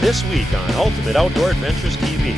This week on Ultimate Outdoor Adventures TV.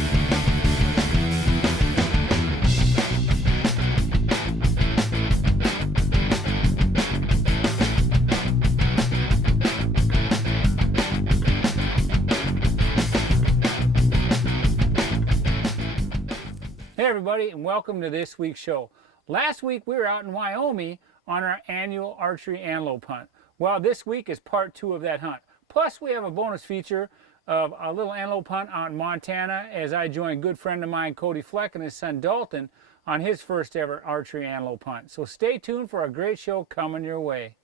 Hey everybody, and welcome to this week's show. Last week we were out in Wyoming on our annual archery antelope hunt. Well, this week is part 2 of that hunt. Plus we have a bonus feature of a little antelope hunt out in Montana as I join a good friend of mine, Cody Fleck, and his son Dalton on his first ever archery antelope hunt. So stay tuned for a great show coming your way.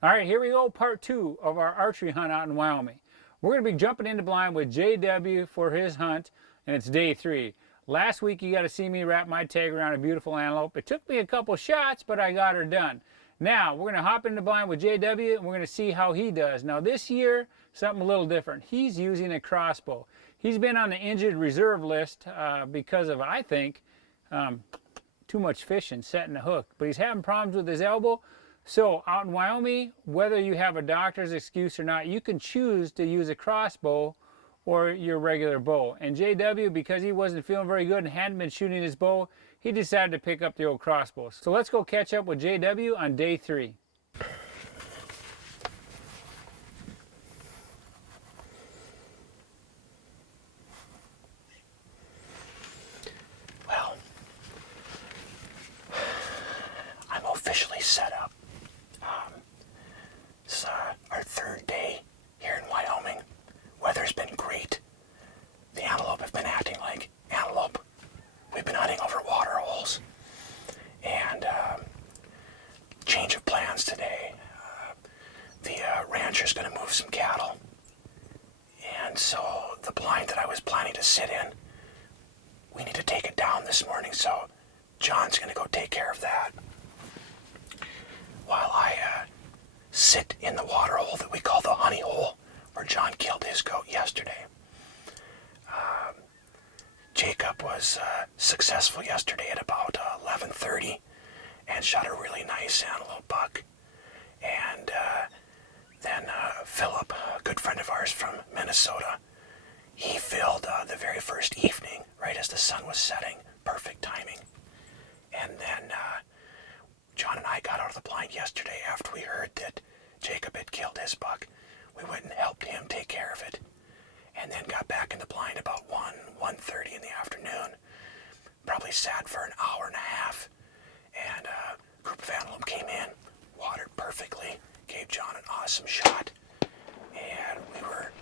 All right, here we go, part 2 of our archery hunt out in Wyoming. We're going to be jumping into blind with JW for his hunt, and it's day 3. Last week you got to see me wrap my tag around a beautiful antelope. It took me a couple shots, but I got her done. Now, we're going to hop into blind with JW, and we're going to see how he does. Now, this year, something a little different. He's using a crossbow. He's been on the injured reserve list because of, I think, too much fishing, setting the hook. But he's having problems with his elbow. So out in Wyoming, whether you have a doctor's excuse or not, you can choose to use a crossbow or your regular bow. And JW, because he wasn't feeling very good and hadn't been shooting his bow, he decided to pick up the old crossbow. So let's go catch up with JW on day 3. Well, I'm officially set up. This is our 3rd day here in Wyoming. Weather's been great. The antelope have been acting like antelope. We've been hunting over water holes. And change of plans today. The rancher's going to move some cattle. And so the blind that I was planning to sit in, we need to take it down this morning. So John's going to go take care of that. While I sit in the water hole that we call the honey hole, where John killed his goat yesterday. Jacob was successful yesterday at about 11:30 and shot a really nice antelope buck. And then Philip, a good friend of ours from Minnesota, he filled the very first evening, right as the sun was setting. Perfect timing. And then John and I got out of the blind yesterday after we heard that Jacob had killed his buck. We went and helped him take care of it. And then got back in the blind about 1:30 in the afternoon. Probably sat for an hour and a half. And a group of antelope came in, watered perfectly, gave John an awesome shot. And we were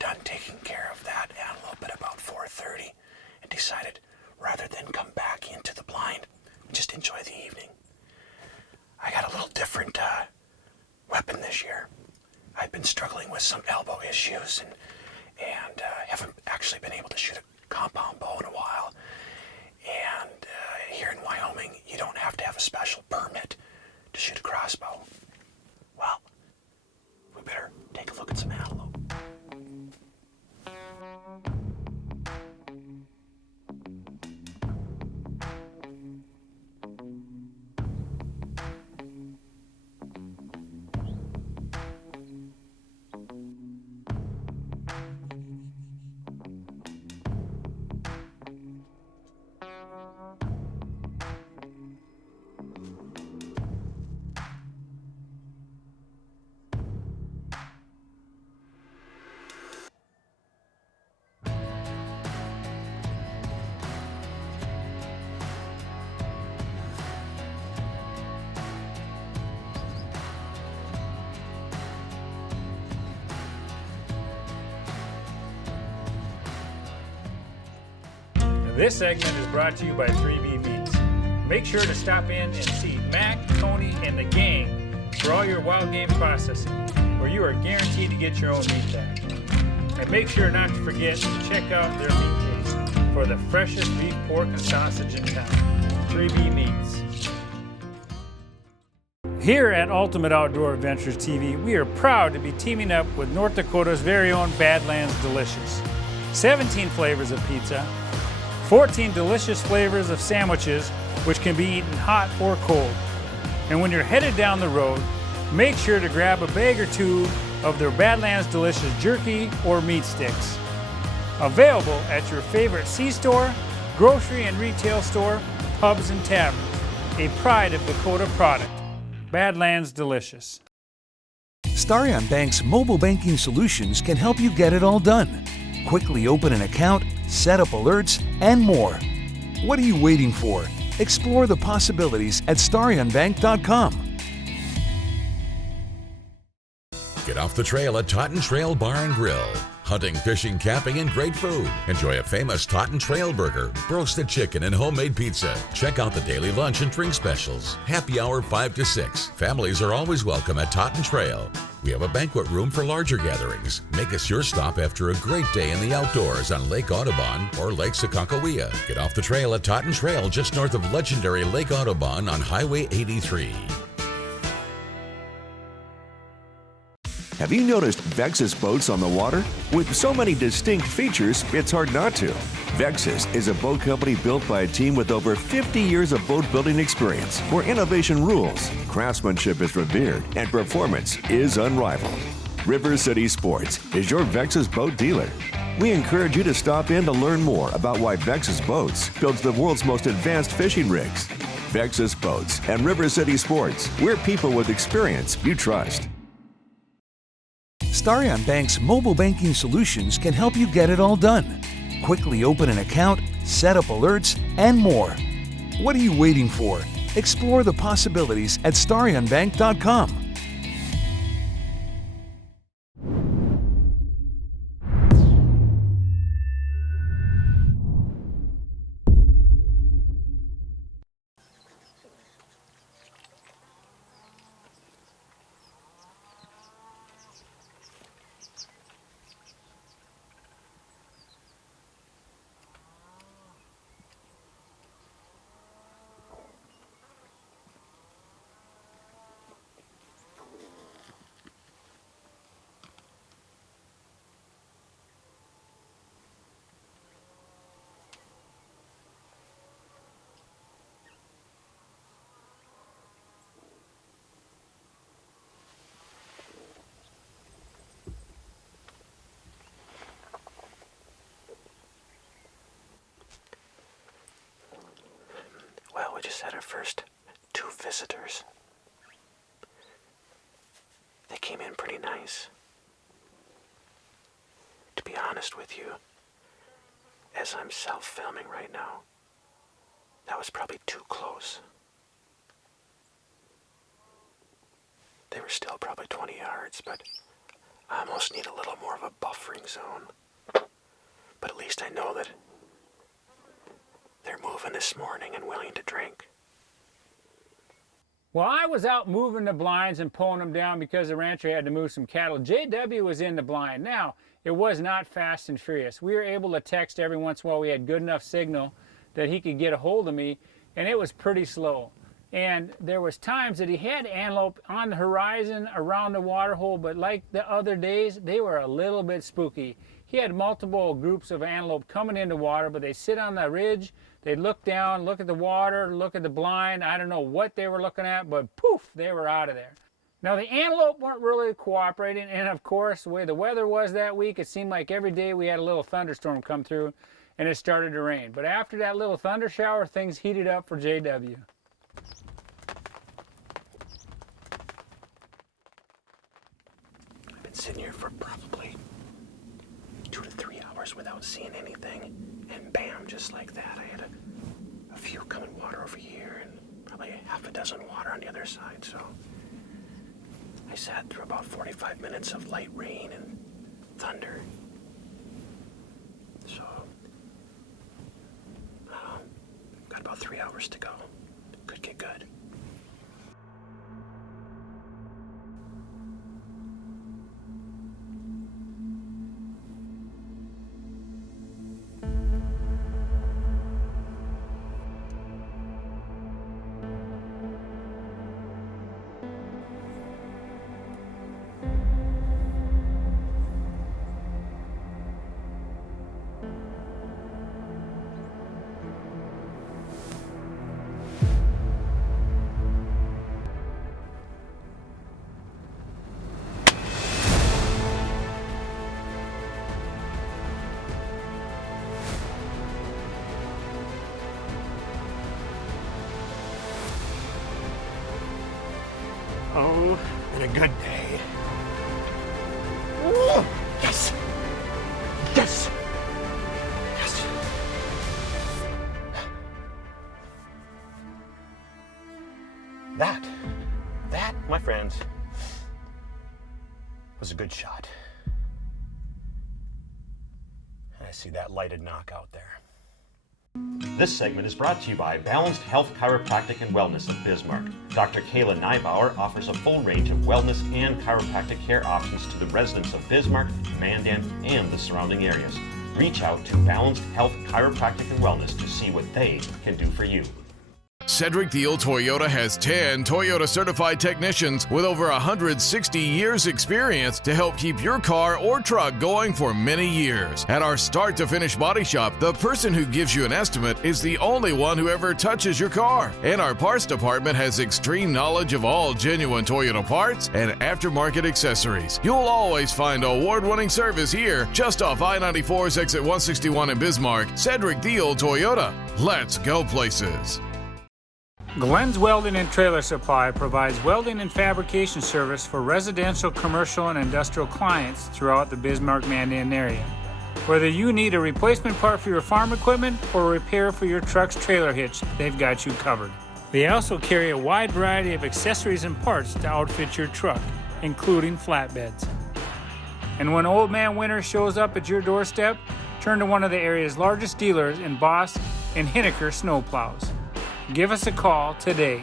done taking care of that antelope at about 4:30 and decided rather than come back into the blind, just enjoy the evening. I got a little different weapon this year. I've been struggling with some elbow issues and haven't actually been able to shoot a compound bow in a while. And here in Wyoming, you don't have to have a special permit to shoot a crossbow. Well, we better take a look at some antelope. This segment is brought to you by 3B Meats. Make sure to stop in and see Mac, Tony, and the gang for all your wild game processing, where you are guaranteed to get your own meat back. And make sure not to forget to check out their meat case for the freshest beef, pork, and sausage in town. 3B Meats. Here at Ultimate Outdoor Adventures TV, we are proud to be teaming up with North Dakota's very own Badlands Delicious. 17 flavors of pizza, 14 delicious flavors of sandwiches, which can be eaten hot or cold. And when you're headed down the road, make sure to grab a bag or two of their Badlands Delicious jerky or meat sticks. Available at your favorite C-store, grocery and retail store, pubs and taverns. A pride of Dakota product. Badlands Delicious. Starion Bank's mobile banking solutions can help you get it all done. Quickly open an account, set up alerts, and more. What are you waiting for? Explore the possibilities at starionbank.com. Get off the trail at Totten Trail Bar and Grill. Hunting, fishing, camping, and great food. Enjoy a famous Totten Trail burger, roasted chicken, and homemade pizza. Check out the daily lunch and drink specials. Happy hour 5 to 6. Families are always welcome at Totten Trail. We have a banquet room for larger gatherings. Make us your stop after a great day in the outdoors on Lake Audubon or Lake Sakakawea. Get off the trail at Totten Trail just north of legendary Lake Audubon on Highway 83. Have you noticed Vexus boats on the water? With so many distinct features, it's hard not to. Vexus is a boat company built by a team with over 50 years of boat building experience, where innovation rules, craftsmanship is revered, and performance is unrivaled. River City Sports is your Vexus boat dealer. We encourage you to stop in to learn more about why Vexus Boats builds the world's most advanced fishing rigs. Vexus Boats and River City Sports, we're people with experience you trust. Starion Bank's mobile banking solutions can help you get it all done. Quickly open an account, set up alerts, and more. What are you waiting for? Explore the possibilities at starionbank.com. Well, we just had our first 2 visitors. They came in pretty nice. To be honest with you, as I'm self-filming right now, that was probably too close. They were still probably 20 yards, but I almost need a little more of a buffering zone. But at least I know that they're moving this morning and willing to drink. While I was out moving the blinds and pulling them down because the rancher had to move some cattle, JW was in the blind. Now, it was not fast and furious. We were able to text every once in a while. We had good enough signal that he could get a hold of me, and it was pretty slow. And there was times that he had antelope on the horizon around the water hole, but like the other days, they were a little bit spooky. He had multiple groups of antelope coming into water, but they sit on the ridge, they look down, look at the water, look at the blind. I don't know what they were looking at, but poof, they were out of there. Now the antelope weren't really cooperating, and of course, the way the weather was that week, it seemed like every day we had a little thunderstorm come through, and it started to rain. But after that little thunder shower, things heated up for JW. I've been sitting here for probably 2 to 3 hours without seeing anything, and bam, just like that, I had a few coming water over here, and probably half a dozen water on the other side, so I sat through about 45 minutes of light rain and thunder. So got about 3 hours to go. Could get good. Oh, been a good day. Oh, yes! Yes! Yes! That, my friends, was a good shot. I see that lighted knockout there. This segment is brought to you by Balanced Health Chiropractic and Wellness of Bismarck. Dr. Kayla Neibauer offers a full range of wellness and chiropractic care options to the residents of Bismarck, Mandan, and the surrounding areas. Reach out to Balanced Health Chiropractic and Wellness to see what they can do for you. Cedric Thiel Toyota has 10 Toyota certified technicians with over 160 years experience to help keep your car or truck going for many years. At our start to finish body shop, the person who gives you an estimate is the only one who ever touches your car. And our parts department has extreme knowledge of all genuine Toyota parts and aftermarket accessories. You'll always find award-winning service here, just off I-94's exit 161 in Bismarck. Cedric Thiel Toyota. Let's go places. Glenn's Welding and Trailer Supply provides welding and fabrication service for residential, commercial, and industrial clients throughout the Bismarck-Mandan area. Whether you need a replacement part for your farm equipment or repair for your truck's trailer hitch, they've got you covered. They also carry a wide variety of accessories and parts to outfit your truck, including flatbeds. And when Old Man Winter shows up at your doorstep, turn to one of the area's largest dealers in Boss and Hinneker snowplows. Give us a call today.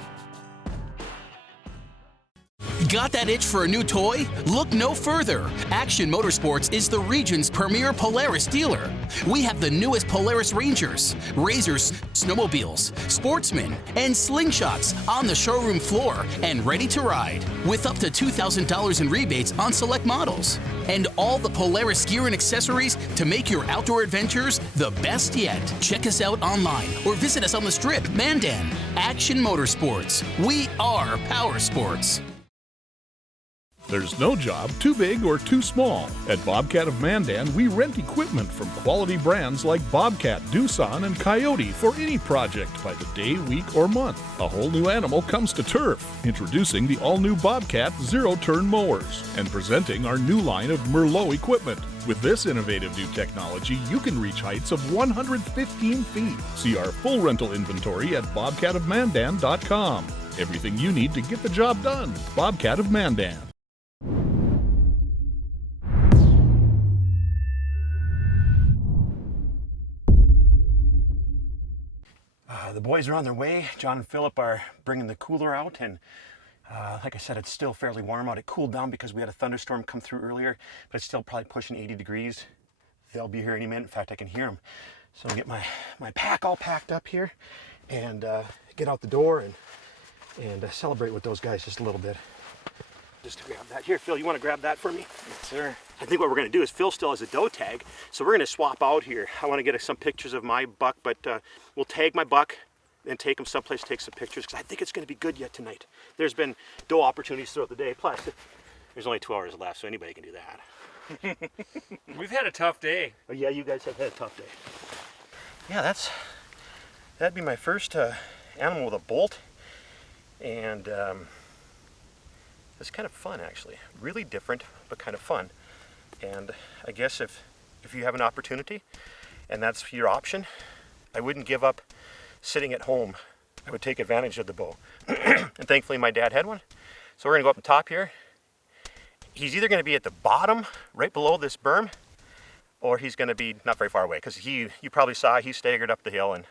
Got that itch for a new toy? Look no further. Action Motorsports is the region's premier Polaris dealer. We have the newest Polaris Rangers, Razors, snowmobiles, sportsmen, and slingshots on the showroom floor and ready to ride, with up to $2,000 in rebates on select models. And all the Polaris gear and accessories to make your outdoor adventures the best yet. Check us out online or visit us on the Strip, Mandan. Action Motorsports. We are power sports. There's no job too big or too small. At Bobcat of Mandan, we rent equipment from quality brands like Bobcat, Doosan, and Coyote for any project by the day, week, or month. A whole new animal comes to turf. Introducing the all-new Bobcat zero-turn mowers and presenting our new line of Merlot equipment. With this innovative new technology, you can reach heights of 115 feet. See our full rental inventory at bobcatofmandan.com. Everything you need to get the job done. Bobcat of Mandan. The boys are on their way. John and Philip are bringing the cooler out, and like I said, it's still fairly warm out. It cooled down because we had a thunderstorm come through earlier, but it's still probably pushing 80 degrees. They'll be here any minute. In fact, I can hear them. So I'll get my pack all packed up here and get out the door and celebrate with those guys just a little bit. Just to grab that. Here, Phil, you want to grab that for me? Yes, sir. I think what we're going to do is Phil still has a doe tag, so we're going to swap out here. I want to get some pictures of my buck, but we'll tag my buck and take him someplace, take some pictures, because I think it's going to be good yet tonight. There's been doe opportunities throughout the day. Plus, there's only 2 hours left, so anybody can do that. We've had a tough day. Oh, yeah, you guys have had a tough day. Yeah, that'd be my first animal with a bolt, and it's kind of fun, actually. Really different, but kind of fun. And I guess if you have an opportunity and that's your option, I wouldn't give up sitting at home. I would take advantage of the bow. And thankfully my dad had one. So we're gonna go up the top here. He's either gonna be at the bottom, right below this berm, or he's gonna be not very far away, because you probably saw he staggered up the hill, and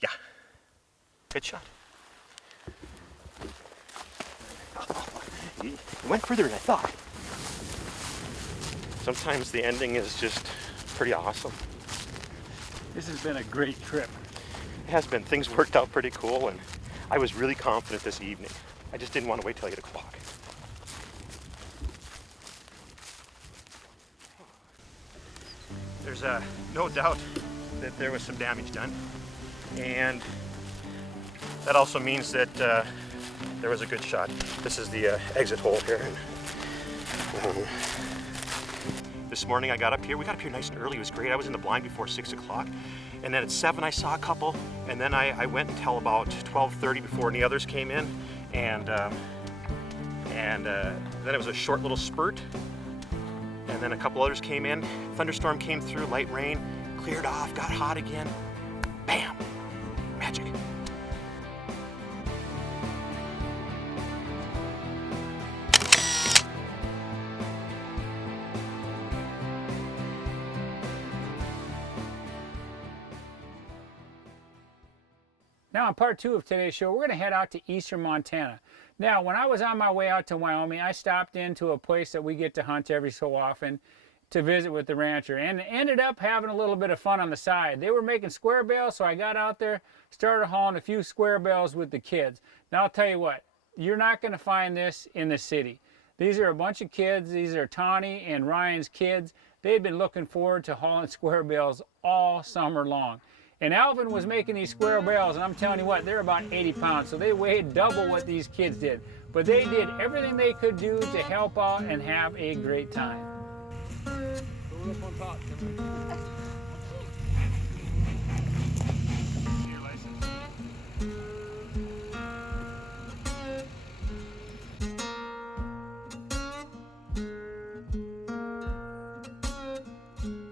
yeah, Good shot. He went further than I thought. Sometimes the ending is just pretty awesome. This has been a great trip. It has been. Things worked out pretty cool, and I was really confident this evening. I just didn't want to wait till 8 o'clock. There's no doubt that there was some damage done, and that also means that there was a good shot. This is the exit hole here. This morning I got up here. We got up here nice and early. It was great. I was in the blind before 6 o'clock, and then at 7 I saw a couple, and then I went until about 12:30 before any others came in, and then it was a short little spurt, and then a couple others came in. Thunderstorm came through, light rain, cleared off, got hot again. Bam! Magic. Now, in part 2 of today's show, we're going to head out to eastern Montana. Now, when I was on my way out to Wyoming, I stopped into a place that we get to hunt every so often to visit with the rancher, and ended up having a little bit of fun on the side. They were making square bales, so I got out there, started hauling a few square bales with the kids. Now, I'll tell you what, you're not going to find this in the city. These are a bunch of kids. These are Tawny and Ryan's kids. They've been looking forward to hauling square bales all summer long. And Alvin was making these square bales, and I'm telling you what, they're about 80 pounds, so they weighed double what these kids did. But they did everything they could do to help out and have a great time.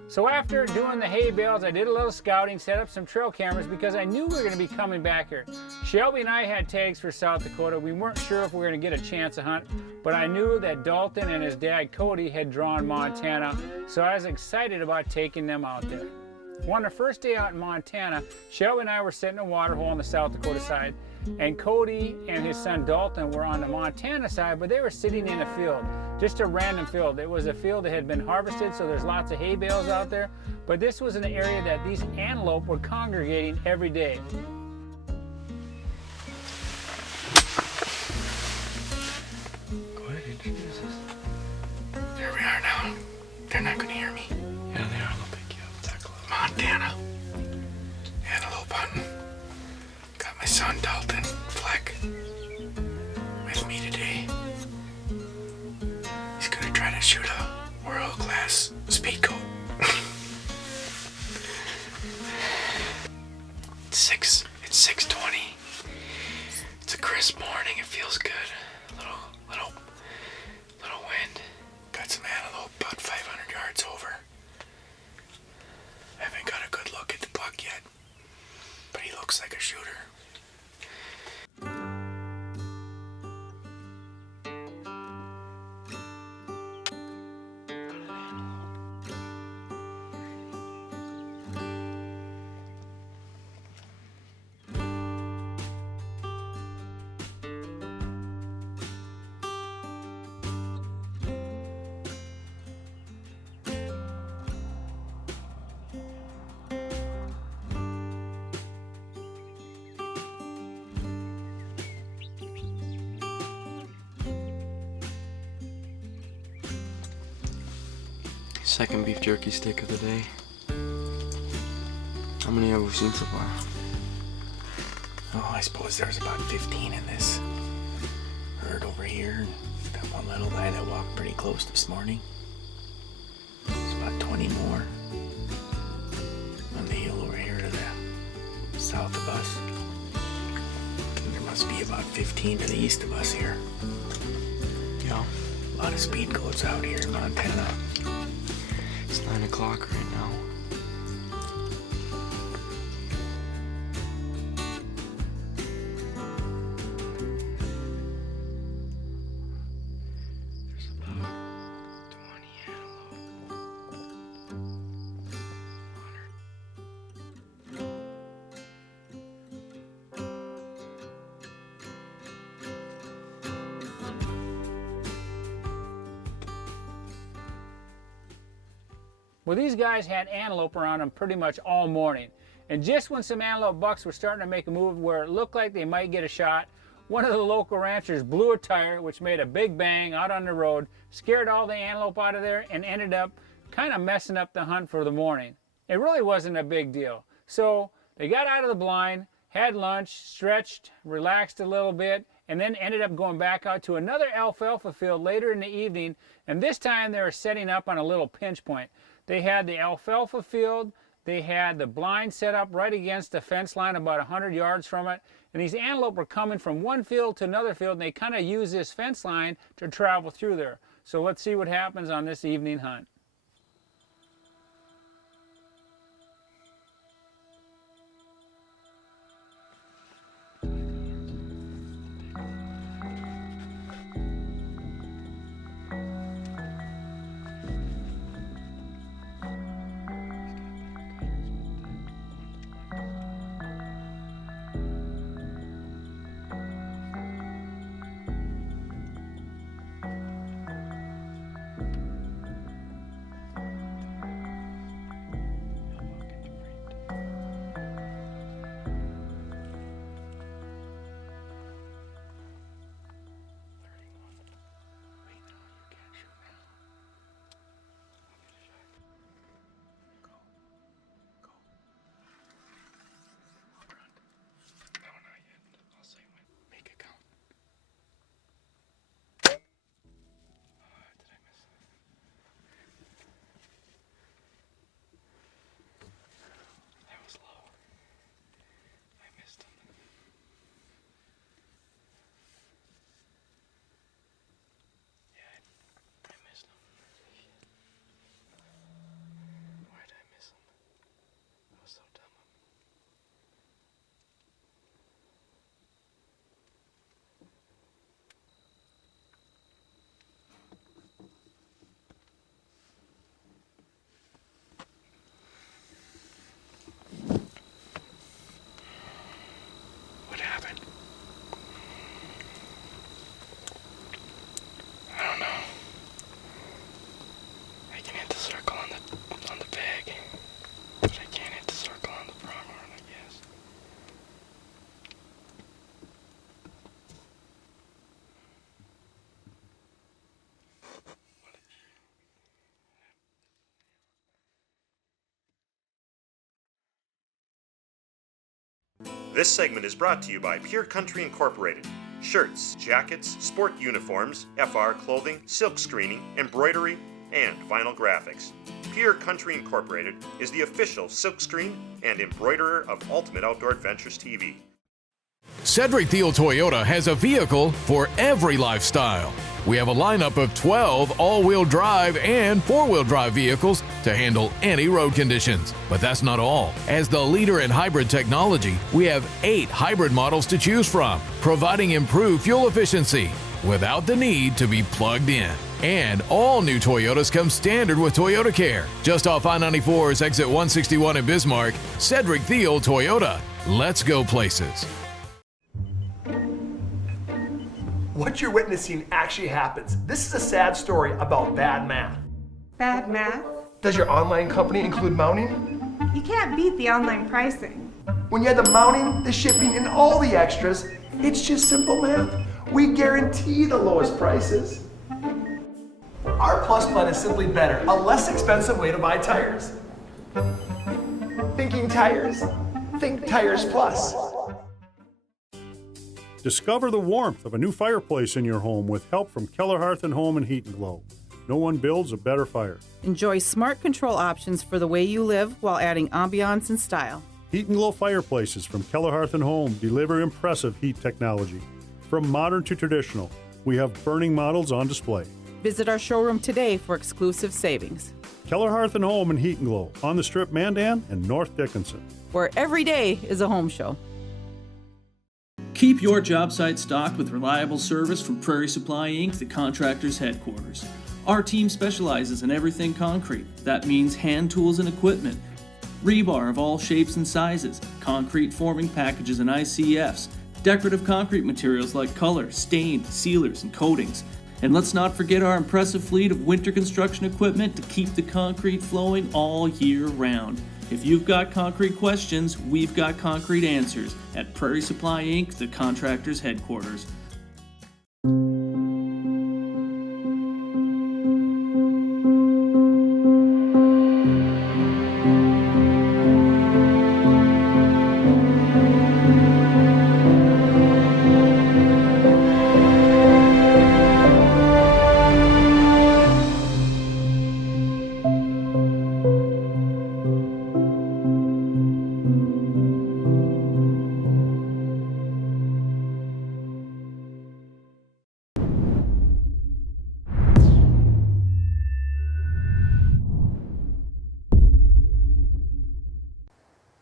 So after doing the hay bales, I did a little scouting, set up some trail cameras because I knew we were going to be coming back here. Shelby and I had tags for South Dakota. We weren't sure if we were going to get a chance to hunt, but I knew that Dalton and his dad Cody had drawn Montana, so I was excited about taking them out there. Well, on the first day out in Montana, Shelby and I were sitting in a water hole on the South Dakota side, and Cody and his son Dalton were on the Montana side, but they were sitting in a field, just a random field. It was a field that had been harvested, so there's lots of hay bales out there, but this was an area that these antelope were congregating every day. Go ahead, introduce us. Here we are now. They're not going to hear me. Yeah, they are. They'll pick you up. Montana. Antelope hunting. Got my son Dalton Fleck with me today. He's gonna try to shoot a world-class speed goat. It's 6:20. It's a crisp morning. It feels good. Little wind. Got some antelope about 500 yards over. Haven't got a good look at the buck yet, but he looks like a shooter. Second beef jerky steak of the day. How many have we seen so far? Oh, I suppose there's about 15 in this herd over here. That one little guy that walked pretty close this morning. There's about 20 more on the hill over here to the south of us. And there must be about 15 to the east of us here. Yeah. A lot of speed goats out here in Montana. It's 9 o'clock right now. There's about 20 antelope. 100. Well, these guys had antelope around them pretty much all morning. And just when some antelope bucks were starting to make a move where it looked like they might get a shot, one of the local ranchers blew a tire, which made a big bang out on the road, scared all the antelope out of there, and ended up kind of messing up the hunt for the morning. It really wasn't a big deal. So they got out of the blind, had lunch, stretched, relaxed a little bit, and then ended up going back out to another alfalfa field later in the evening, and this time they were setting up on a little pinch point. They had the alfalfa field, they had the blind set up right against the fence line about 100 yards from it, and these antelope were coming from one field to another field, and they kind of use this fence line to travel through there. So let's see what happens on this evening hunt. This segment is brought to you by Pure Country Incorporated. Shirts, jackets, sport uniforms, FR clothing, silk screening, embroidery, and vinyl graphics. Pure Country Incorporated is the official silkscreen and embroiderer of Ultimate Outdoor Adventures TV. Cedric Thiel Toyota has a vehicle for every lifestyle. We have a lineup of 12 all-wheel drive and four-wheel drive vehicles to handle any road conditions. But that's not all. As the leader in hybrid technology, we have 8 hybrid models to choose from, providing improved fuel efficiency without the need to be plugged in. And all new Toyotas come standard with Toyota Care. Just off I-94's exit 161 in Bismarck, Cedric Thiel Toyota. Let's go places. What you're witnessing actually happens. This is a sad story about bad math. Bad math? Does your online company include mounting? You can't beat the online pricing. When you have the mounting, the shipping, and all the extras, it's just simple math. We guarantee the lowest prices. Our Plus plan is simply better, a less expensive way to buy tires. Thinking tires? Think Tires Plus. Discover the warmth of a new fireplace in your home with help from Keller Hearth & Home and Heat & Glow. No one builds a better fire. Enjoy smart control options for the way you live while adding ambiance and style. Heat & Glow fireplaces from Keller Hearth & Home deliver impressive heat technology. From modern to traditional, we have burning models on display. Visit our showroom today for exclusive savings. Keller Hearth & Home and Heat & Glow on the Strip, Mandan and North Dickinson. Where every day is a home show. Keep your job site stocked with reliable service from Prairie Supply Inc., the contractor's headquarters. Our team specializes in everything concrete. That means hand tools and equipment, rebar of all shapes and sizes, concrete forming packages and ICFs, decorative concrete materials like color, stain, sealers, and coatings, And let's not forget our impressive fleet of winter construction equipment to keep the concrete flowing all year round. If you've got concrete questions, we've got concrete answers at Prairie Supply Inc., the contractor's headquarters.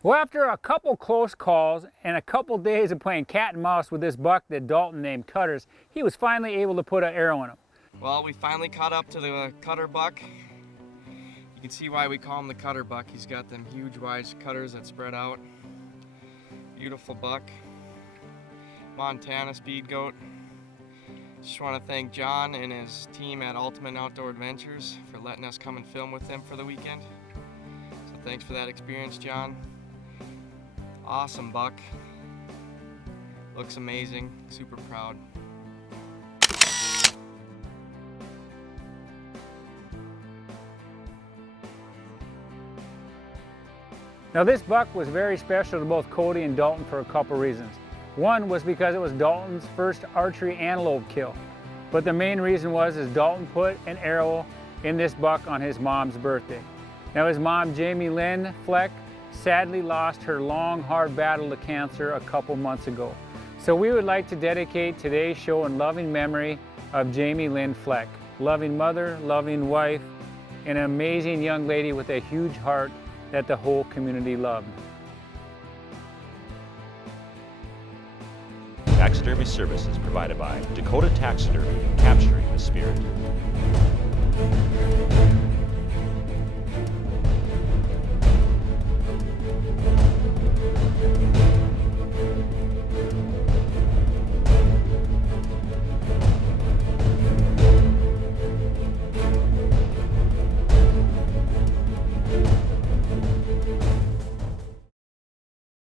Well, after a couple close calls and a couple days of playing cat and mouse with this buck that Dalton named Cutters, he was finally able to put an arrow in him. Well, we finally caught up to the cutter buck. You can see why we call him the cutter buck. He's got them huge wide cutters that spread out. Beautiful buck. Montana speed goat. Just want to thank John and his team at Ultimate Outdoor Adventures for letting us come and film with them for the weekend. So thanks for that experience, John. Awesome buck. Looks amazing. Super proud. Now this buck was very special to both Cody and Dalton for a couple reasons. One was because it was Dalton's first archery antelope kill. But the main reason was Dalton put an arrow in this buck on his mom's birthday. Now his mom, Jamie Lynn Fleck, sadly lost her long, hard battle to cancer a couple months ago. So we would like to dedicate today's show in loving memory of Jamie Lynn Fleck. Loving mother, loving wife, and an amazing young lady with a huge heart that the whole community loved. Taxidermy services provided by Dakota Taxidermy, capturing the spirit.